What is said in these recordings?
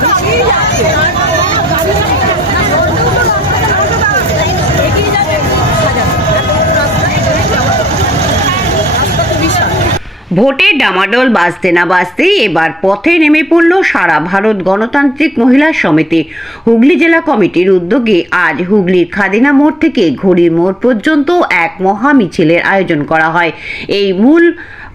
老一阳 ভোটের ডামাডোল বাজতে না বাজতেই এবার পথে নেমে পড়ল সারা ভারত গণতান্ত্রিক মহিলা সমিতি। হুগলি জেলা কমিটির উদ্যোগে আজ হুগলির খাদিনা মোড় থেকে ঘড়ির মোড় পর্যন্ত এক মহা মিছিলের আয়োজন করা হয়। এই মূল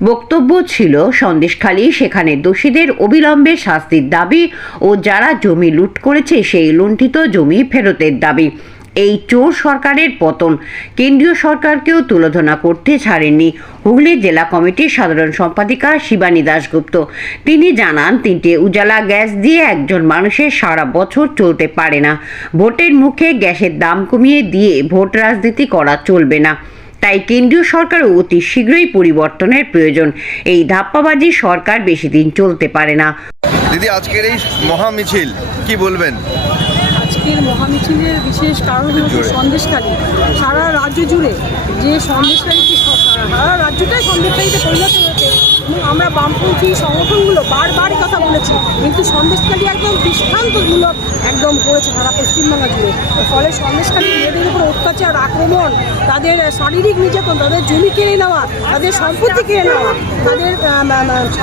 বক্তব্য ছিল সন্দেশখালী, সেখানে দোষীদের অবিলম্বে শাস্তির দাবি ও যারা জমি লুট করেছে সেই লুণ্ঠিত জমি ফেরতের দাবি। এই চোর সরকারের পতন। কেন্দ্রীয় সরকারকেও তুলোধনা করতে ছাড়েননি। হুগলি জেলা কমিটির সাধারণ সম্পাদিকা শিবানী দাশগুপ্ত। তিনি জানান, তিনটে উজালা গ্যাস দিয়ে একজন মানুষের সারা বছর চলতে পারে না। ভোটের মুখে গ্যাসের দাম কমিয়ে দিয়ে ভোট রাজনীতি করা চলবে না। তাই কেন্দ্রীয় সরকারও অতি শীঘ্রই পরিবর্তনের প্রয়োজন। এই ধাপ্পাবাজি সরকার বেশি দিন চলতে পারে না। দিদি, আজকের এই মহা মিছিল কি বলবেন? আজকের মহামিছিলের বিশেষ কারণ হচ্ছে। সন্দেশকারী সারা রাজ্য জুড়ে যে সন্দেশকারীকে সারা রাজ্যটাই সন্দেশকারীতে পরিণত হয়েছে। এবং আমরা বামপন্থী সংগঠনগুলো বারবার কথা বলেছি, কিন্তু সন্দেশকারী একদম দৃষ্টান্তমূলক একদম করেছে সারা পশ্চিমবাংলা জুড়ে। ফলে সন্দেশকারী মেয়েদের উপর অত্যাচার, আক্রমণ, তাদের শারীরিক নির্যাতন, তাদের জমি কেড়ে নেওয়া, তাদের সম্পত্তি কেড়ে নেওয়া,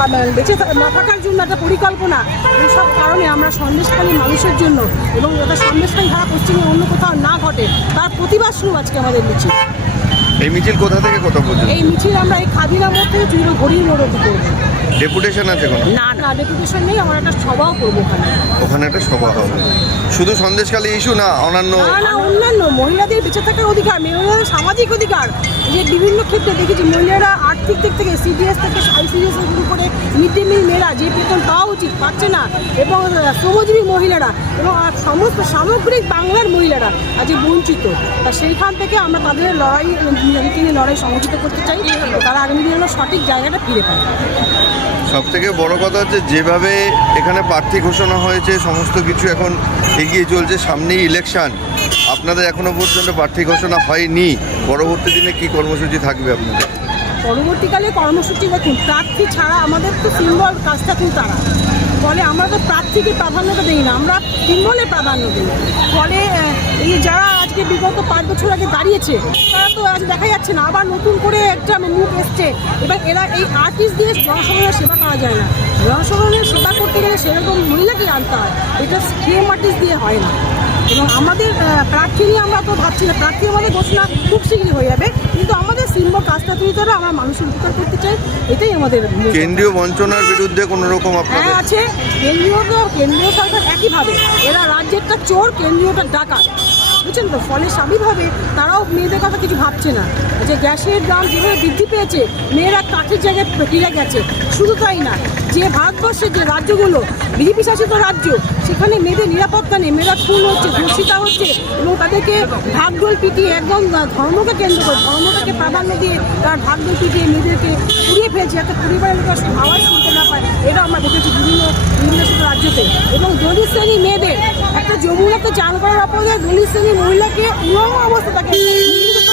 তাদের বেঁচে না থাকার জন্য একটা পরিকল্পনা, এইসব কারণে আমরা সন্দেশকারী মানুষের জন্য এবং যাতে সন্দেশকারী সারা পশ্চিমে অন্য কোথাও না ঘটে, তার প্রতিবাদ শুরু আজকে আমাদের মিছিল এই মিছিল কোথা থেকে কোথা পর্যন্ত? এই মিছিল আমরা এই খাদিনা মোড় থেকে ঘড়ির মোড় অবধি করব। ডেপুটেশন আছে কোনো? না না ডেপুটেশন নেই আমরা একটা সভাও করব ওখানে। ওখানে একটা সভা হবে। শুধু সন্দেশখালী ইস্যু না অন্যান্য না না অন্যান্য মহিলাদের বেঁচে থাকার অধিকার মহিলাদের সামাজিক অধিকার। যে বিভিন্ন ক্ষেত্রে দেখেছি মহিলারা আর্থিক দিক থেকে সিডিএস থেকে আইসিডিএস শুরু করে মিড ডে মিল মেলা যে বেতন পাওয়া উচিত পাচ্ছে না, এবং শ্রমজীবী মহিলারা এবং সমস্ত সামগ্রিক বাংলার মহিলারা আজ বঞ্চিত। তা সেইখান থেকে আমরা তাদের লড়াই নিয়ে লড়াই সংগঠিত করতে চাই, তারা আগামী দিনে সঠিক জায়গাটা ফিরে পায়। সব থেকে বড় কথা হচ্ছে যেভাবে এখানে প্রার্থী ঘোষণা হয়েছে, সমস্ত কিছু এখন এগিয়ে চলছে, সামনেই ইলেকশন আপনাদের এখনও পর্যন্ত প্রার্থী ঘোষণা হয়নি। পরবর্তী দিনে কি কর্মসূচি থাকবে আপনাদের? পরবর্তীকালে কর্মসূচি দেখুন, প্রার্থী ছাড়া আমাদের তো সিম্বল কাজটা কিন্তু তারা। ফলে আমরা তো প্রার্থীকে প্রাধান্যটা দিই না, আমরা সিম্বলে প্রাধান্য দিই। ফলে এই যারা আজকে বিগত পাঁচ বছর আগে দাঁড়িয়েছে, তারা তো আজ দেখা যাচ্ছে না, আবার নতুন করে একটা মুখ এসছে। এবার এরা এই আর্টিস্ট দিয়ে জনসাধারণের সেবা করা যায় না। জনসাধারণের সেবা করতে গেলে সেরকম মহিলাকে আনতে হয়, এটা সেম আর্টিস্ট দিয়ে হয় না। এবং আমাদের প্রার্থী নিয়ে আমরা তো ভাবছি না প্রার্থী আমাদের ঘোষণা খুব শীঘ্রই হয়ে যাবে। কিন্তু আমাদের সিম্ব কাজটা তুলে ধরে আমরা মানুষের উপকার করতে চাই এটাই আমাদের কেন্দ্রীয় বঞ্চনার বিরুদ্ধে কোনো রকম হ্যাঁ আছে। কেন্দ্রীয় কেন্দ্রীয় সরকার একইভাবে এরা রাজ্যেরটা চোর কেন্দ্রীয়টা ডাকাত। বুঝছেন তো? ফলে স্বাভাবিকভাবে তারাও মেয়েদের কথা কিছু ভাবছে না। যে গ্যাসের দাম যেভাবে বৃদ্ধি পেয়েছে, মেয়েরা কাঠের জায়গায় ফিরে গেছে। শুধু তাই না, যে ভারতবর্ষের যে রাজ্যগুলো বিজেপি শাসিত রাজ্য, সেখানে মেয়েদের নিরাপত্তা নেই। মেয়েরা খুন হচ্ছে, ধর্ষিতা হচ্ছে এবং তাদেরকে ঢাকঢোল পিটিয়ে একদম ধর্মকে কেন্দ্র করে, ধর্মটাকে প্রাধান্য দিয়ে তার ঢাকঢোল পিটিয়ে মেয়েদেরকে পুড়িয়ে ফেলছে যাতে পরিবারের লোক আওয়াজ শুনতে না পায়। এটা আমরা দেখেছি বিভিন্ন বিভিন্ন রাজ্যতে। এবং দলিত শ্রেণি মেয়েদের যমুনাতে চান করার অপরাধে দলিত শ্রেণি মহিলাকে উলঙ্গ অবস্থা তাকে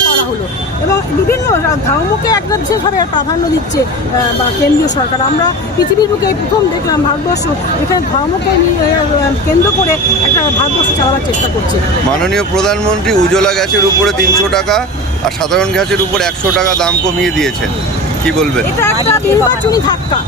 করা হলো। এবং বিভিন্ন ধর্মকে একটা বিশেষভাবে প্রাধান্য দিচ্ছে বা কেন্দ্রীয় সরকার। আমরা পৃথিবীর বুকে প্রথম দেখলাম ভারতবর্ষ এখানে ধর্মকে কেন্দ্র করে একটা ভারতবর্ষ চালাবার চেষ্টা করছে। মাননীয় প্রধানমন্ত্রী উজ্জ্বলা গ্যাসের উপরে তিনশো টাকা আর সাধারণ গ্যাসের উপর একশো টাকা দাম কমিয়ে দিয়েছেন। কি বলবেন? এটা একটা নির্বাচনী ধাক্কা।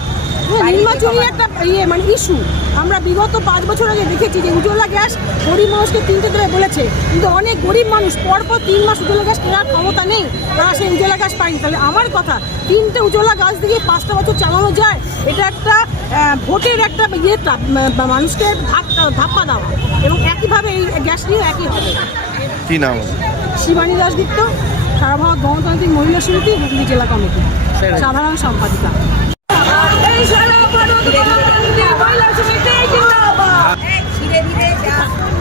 নির্বাচনী একটা ইয়ে মানে ইস্যু আমরা বিগত পাঁচ বছর আগে দেখেছি যে উজ্জ্বলা গ্যাস গরিব মানুষকে তিনটে দেবে বলেছে। কিন্তু অনেক গরিব মানুষ পরপর তিন মাস উজ্জ্বলা গ্যাস কেনার ক্ষমতা নেই। তারা সেই উজ্জ্বলা গ্যাস পায়নি। তাহলে আমার কথা তিনটে উজ্জ্বলা গাছ দিয়ে পাঁচটা বছর চালানো যায়? এটা একটা ভোটের একটা ইয়ে মানুষকে ধাপ্পা দেওয়া। এবং একইভাবে এই গ্যাস নিয়ে একই হবে কি নাম? শিবানী দাসগুপ্ত সারা ভারত গণতান্ত্রিক মহিলা সমিতি হুগলি জেলা কমিটি। সাধারণ সম্পাদিকা। Ma voi la ci mettete 下